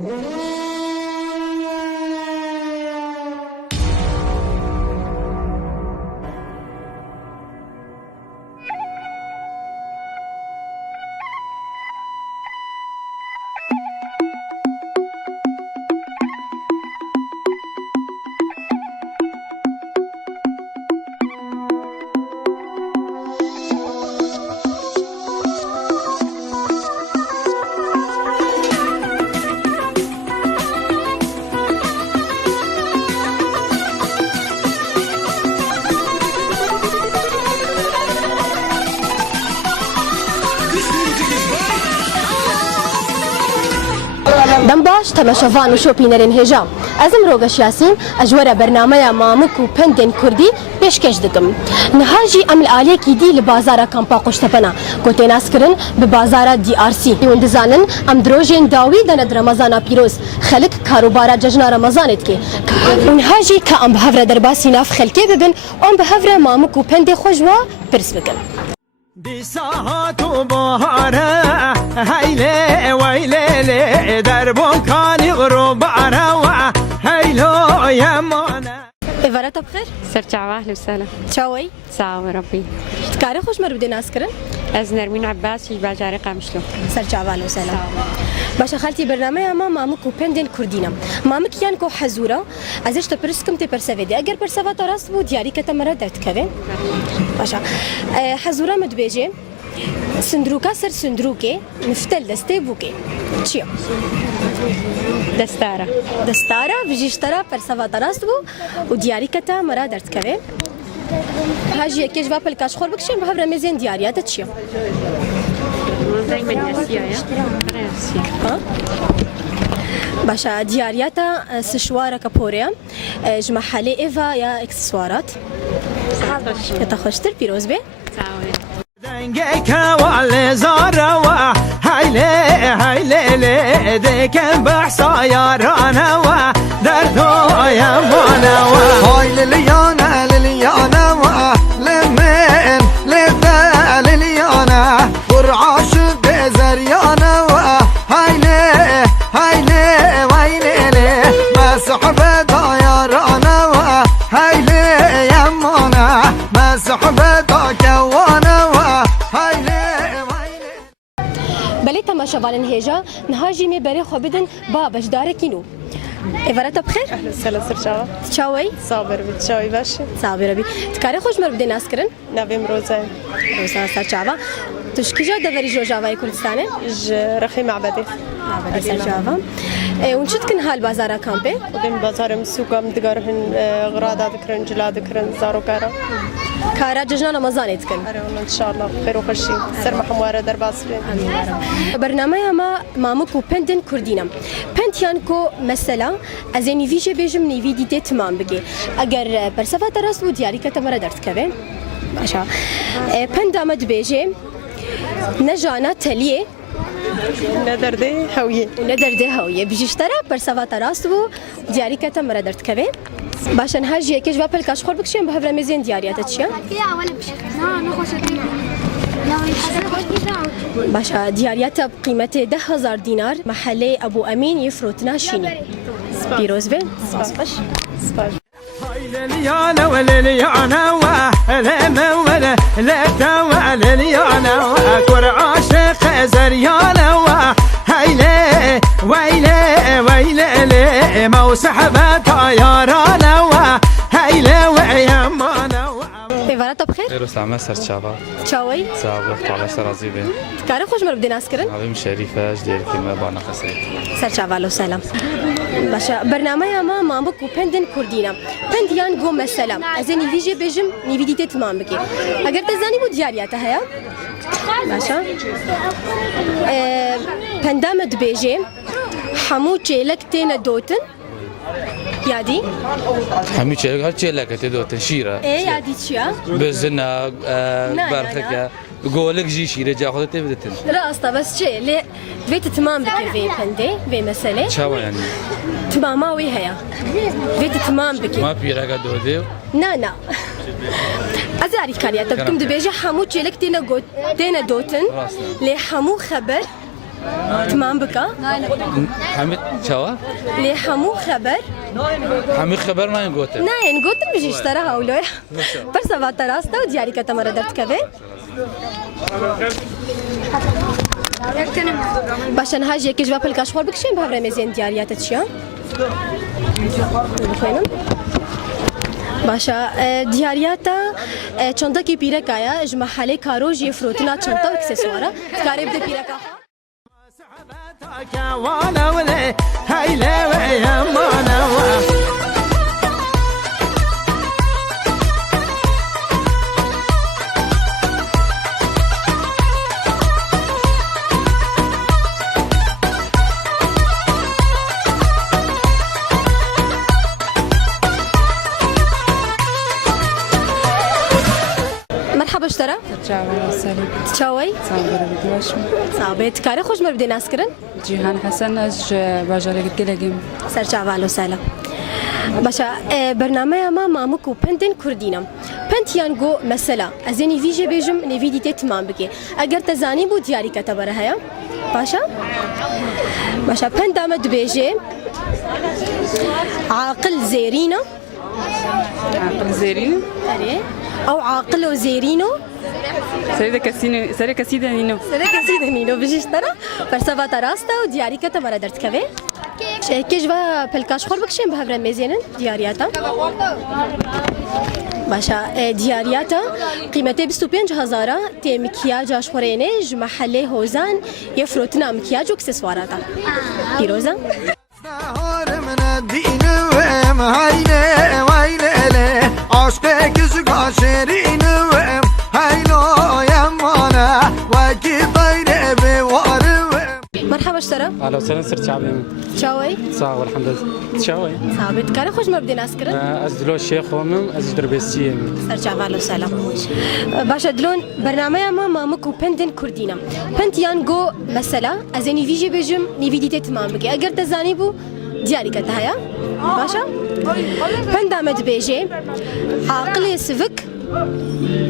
دم باش تماشاوان و شوپینرین هجا ازم روگش یاسین اجوره برنامه مامک و پندن کردی پیشکش دکم نهاجی عمل آلیه کی دی لبازار کامپا قشتپنا گوته ناس کرن به بازار دی آر سی وندزانن ام دروژن داوی دند رمضان پیروز خلق کاروبارا جشن رمضانت کی نهاجی که ام بهفره درباسی ناف خلقه ببن ام بهفره مامک و پند خوشوا پرس بکن دي ساعات وبهارة هيلي ويلي دربون كان يغرب عروة هيلو يا مانا إفارات بخير؟ سرچاوه أهلا وسهلا چاوي؟ ساوي ربي تكاري خوش مرو بدي ناس کرن؟ از نرمين عباس باجاري قامشلو سرچاوه أهلا وسهلا باشا خالتي برنامه اما مامک و پندن کردینم مامک یان کو حزوره ازش تپرسکم تی پرسویدی اگر پرسوات راست بود دیاری که تمره درد کوي باشا حزوره مدبیجه سندروکا سر سندروکه مفتل دسته بوکه چیه دستاره بجیشتره پرسوات راست بود و دیاری که تمره درد کوي هاجي كيش بابل كاش خور بكشين بهبره ميزين دياريات تشيو باشا ديارياتا سشوارة كابوريا جمع حالي إيفا يا إكسسوارات يتخشتر بيروز بي دنگك والي زاروا هيلي هيلي ديك بحصا يا رانا دردو يا مانا هاي لليانا لليانا لمن لبدا لليانا ورعاش بزريانا هيلي هيلي ويلي ما صحبة يا رانا هيلي يا مانا ما صحبة كوانا بلي تماشا بالن هيجا نهاجي مي بري خو بدن بابش داركينو إفارات بخير؟ أهلا وسهلا سرچاوه چاوي؟ صابر بتشاوي باشه صابر ربي تكاري خوش مر بدي ناس کرن؟ نبيم روزان روزان سرچاوه تشكي جا دوري جوجاوي كردستانه؟ رخي معبدي سرچاوه ونشد كن هال بازارا كامبي؟ ودم بازار مسوقا مدقارهن غرادا ذكرن جلا ذكرن زارو كارا كارا ججنا رمضان يتكن ان شاء الله خير وخشي سر محمواره درباس امين يا رب برنامه ما مامكو بندن كردينم بنتيان كو مثلا ازني فيجي بيجم نيفيديتي تمام بگي اگر برسفه درس بود یاری که تمره درد کوي باشا بندامد بيجي نجانا تليه ندرده هويه بيجيشتره برسفه درس بود یاری که تمره درد کوي باشا نهاجي كيش بابل كاش خور بكشين بهبره ميزين دياريات تشيا باشا دياريات بقيمة 10,000 دينار محلي أبو أمين يفروتنا شيني بيروز بي سباش لليانا ولليانا ولما ولا لا توا لليانا كور عاشق زريانا هيلي ويلي ويلي مو سحبت يارانا هيلي ويمانا إفارات بخير؟ روسلامة سرچاوه چاوي؟ ساوي طالع سرازي بي كاري خوش مر بدي ناس کرن؟ عظيم شريفة جدير كلمة بانا خسرت سرچاوه لو سلام باشا برنامه ما مامك و پندن كردينا پنديان گو مثلا ازني فيجي بيجم نيفيديتي تمام بكي اگر تزاني بو دياريات هيا باشا پندامد بيجي حمو چيلك تينا دوتن يادي همي چيلك تدوتن شيرة ايه يادي چيا بزنا برخك قولك جي شيرة جا خذت تبدتن راستا بس شيء ليه بيت تمام بكي في بندي في مسألة شاو يعني تماما وي هيا بيت تمام بكي ما بيرا دودي نا أزاري كاريا تبكم دبيجي حمو چيلك تينا دوتن لي حمو خبر تمام بكا حمد شوا لي حمو خبر حمد خبر ما ينقوته ناين قلت بيجي اشتراها ولوي برسا باتا راستا ودياري كتمرة درت كبه باشن هاجي كي جواب الكاشفور بكشين بها رمزين دياريات تشيا باشا ديارياتا چندکی پیرکایا اج محله کاروج یفروتنا چنتا و اکسسوارا تکاری بده پیرکا وانا ولا هيلا ويا مانا مرحبا اشترى جاوا سالي تشاوي صابر بدوش صابت كاري خوش مر بدي ناسكرن جيهان حسن اج باجاري قلت لك سرچا والو سالا باشا برنامه ما مامكو بنتن كردينا بنتيان جو مثلا ازني فيجي بيجم نفيديتي تمام بكي اگر تزاني بو دياري كتبره هيا باشا بنت دامت بيجي عاقل زيرينا عقل زيرين او عاقل وزيرينو سريدا كسينو سريدا كسيدا نينو نينو بيجي اشترى فرسافا راستا ودياري كتبره درت كبه كيش با بلكاش خور بكشين بهبرا ميزينن ديارياتا باشا ديارياتا قيمته 25000 تي مكياج اشخورينج محله هوزان يفروتنا مكياج واكسسواراتا بيروزا نهار من الدين وام هايله ويله عشقك زقا شيرين وام هايلو يا مانا وكي طير بوار مرحبا اشترى اهلا وسهلا سر شعبي شاوي صاغ الحمد لله شاوي ثابت كان خوش ما بدنا نسكرن ازدلو الشيخ ومم ازدر بيسي سرچا والو سلام باشا دلون برنامه ما مكو بنتن كردينا بنتيان جو مثلا ازني فيجي بيجم نيفيديتي تمام بكي اگر تزاني بو دياري كتهيا باشا بندامت بيجي عاقل سفك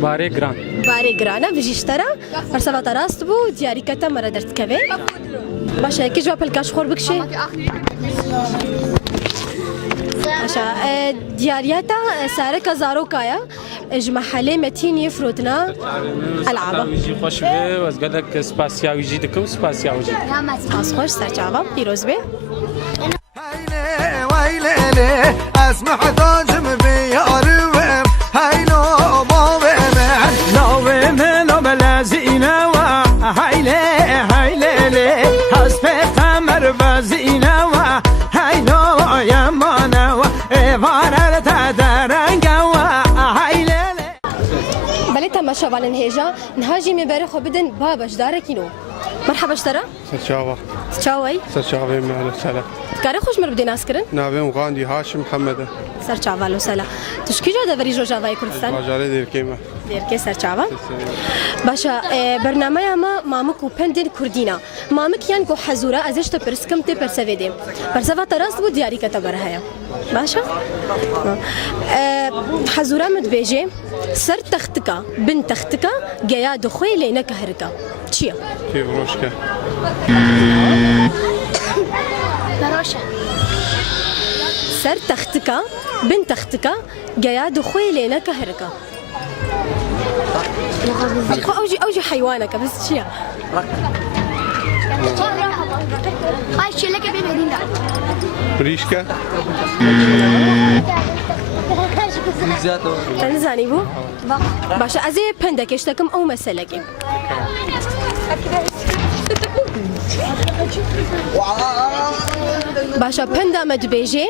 باري جران باري جرانا بيجي اشترى فرسافا راست بو دياري كتا مرة درت كبه باشا كي جواب الكاش خور بكشي باشا ديارياتا سارك زارو كايا اج محله متين يفروتنا العابا ويجي خوش بي وازقدك سباسيا ويجي دكم سباسيا ويجي خاص خوش سرچاوا بيروز بي هايله ويله اسمع تاجم بيار وام هايلو بابا لو من بلا زينه هايله هايله حسب قمر بزينه هايلو يا مانا وارد تدرنگ هايله بلتا ما شوال انهيجا نهاجي مبارخ وبدن باباش داركينو مرحبا اشترى سرچاوا تشاوي سرچاوي مال سلام كاري خوش مر بدي ناسكرن نابم غاندي هاشم محمد سرچا والو سلا تشكي جو دبري جو جاواي كردستان باجاري دير كيما دير كي سرچاوا باشا برنامه ما مامكو بندن كردينا مامك يان کو حزوره ازش ته پرسکم ته پرسويدم پرسوا تراست بو دياري كتبره هيا باشا حزوره مد بيجي سر تختكا بنت تختكا جيا دخوي لينا كهركا تشيا كيف روشكا سر تختكا بنت تختكا جيا دخوي لينا كهركا اوجي حيوانك بس تشيا ريشكا تنزاني بو باشا ازي بندك اشتكم او مسلكي باشا بندا مدبيجي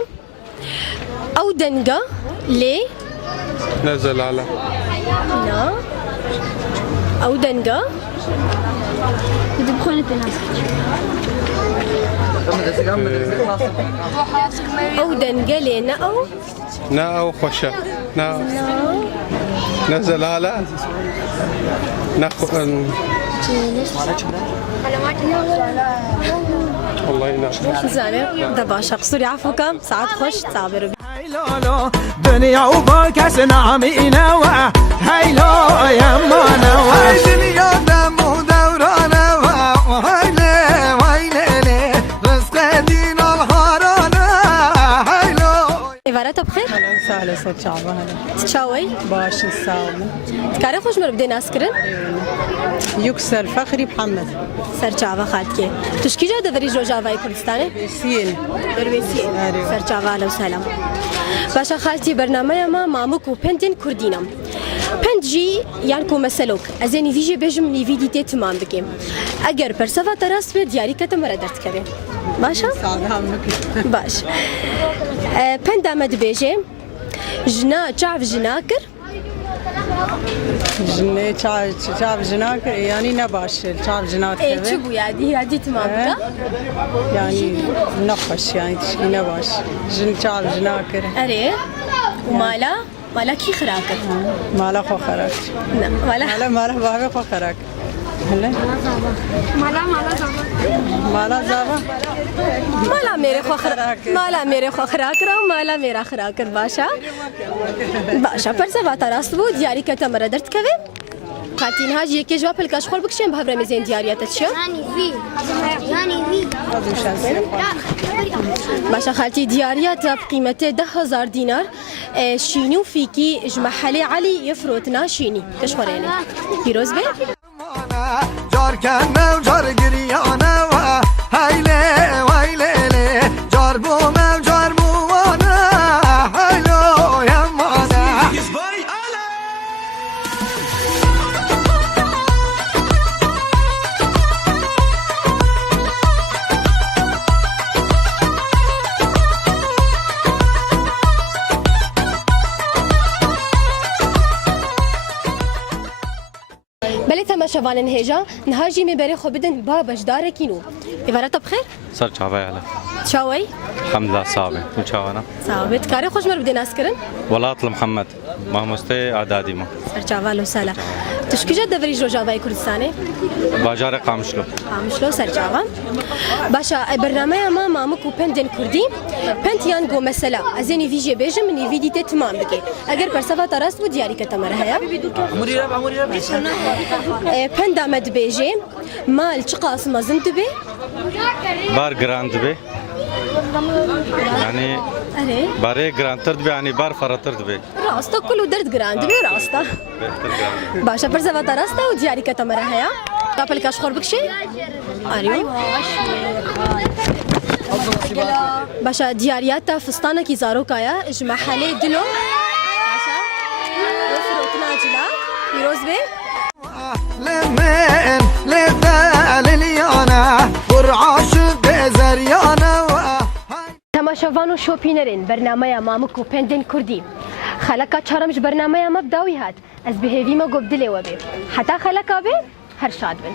او دنجا لي نزل على نا او دنجا او دنجا لينا او نا او خشا نا نزل على الله ينعم زانه دباشا قصوري عفوكم ساعات خوش تصابر هايلو دنيا وباكس نعمينا هايلو يا مانا هاي دنيا دم ودورانا وهايلو إيفارات بخير؟ أهلا وسهلا ست شعبة هلا تشاوي؟ باش نساوم تكاري خوش مر بدينا أسكرن؟ يكسر فخري محمد سر چاوا خالتكي تشكي جا دوري جو جافاي كردستاني؟ سين درويسين أيوة. سر چاوا أهلا وسهلا باشا خالتي برنامج ما مامك و پندن كردينم پند جي يانكو مسلوك أزيني فيجي بيجم نيفيديتي تمام بكي أجر برسفا تراس في دياري كتمرة درت كبي باشا؟ باش پند آمد بيجي جنا چاف جناكر جنة شعب جناك يعني نباش شعب جناك ايه شو بو يادي تمام بكا؟ يعني نقش يعني تشكي نباش جن شعب جناك أري ومالا كي خراكر مالا خو خراك مالا بابا خو خراك هلا مالا زابا مالا ميري خو خراكر ومالا ميرا خراكر باشا برسا راست بود دیاری که تمره درد كوي قاتين هاجي يكي جواب الكاش خول بكشين بهبره ميزين دياريات تشيو باشا خالتي دياريات بقيمته 10,000 دينار شينو فيكي جمحلي علي يفروتنا شيني تشخوريني بيروز بي جار كان وجار قريانا هايلي ويلي جار بوما وجار بوانا هايلو يا مانا بلي ثما شوالن هيجا نهاجي مباري خو بدن باباش داركينو إفارات بخير؟ سر شعبة على شاوي؟ الحمد لله صعبة وشاوانا صعبت كاري خوش مر بدنا أسكرن؟ ولات محمد ما مستي أعدادي ما سر چاوالو سالا تشكي جا دوري جو جافاي كردستاني؟ باجار قامشلو قامشلو سر چاوا باشا برنامج ما مامك و پندن كردي پند يان گو مثلا ازيني فيجي بيجم من فيديو تمام بكي اگر برسفا تراست بود دياري كتمر هيا پند آمد بيجي مال چقاس مزن دبي بار جراند بي يعني أري باري جراند بي يعني بار فراتر بي راستا كله درد جراند بي راستا باشا برسفا تراستا و دياري كتمر هيا قبل كاش خور بكشي أريو باشا دياريات فستانة كي زاروكايا اجمع حالي دلو باشا وفروتنا جلا يروز بي لمن لبدا لليانا ورعاش بزريانا تماشاوان و شوپینرین برنامه مامک و پندن کردی خلکا چهارمش برنامه ما بداوی هات از بهوی ما گبدلی و بی حتی خلکا بی هر شاد بن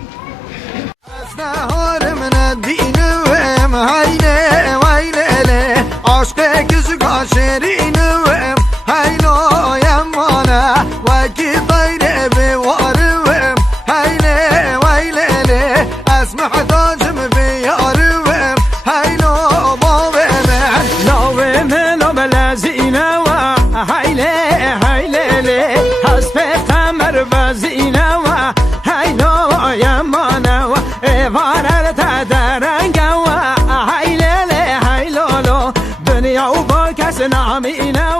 نهار من الدين وام هايلي ويلي عشقك زقا شيرين وام هايلو يا مانا وكي طير بوار وام هايلي ويلي اسمع تاجم بيار وام هايلو بابا من لو من لو بلازينا هايلي هايلي حسب تمر بزينا هايلو يا مانا وارر تدرنگا هايلي هايلولو دنيا وباكس نامينا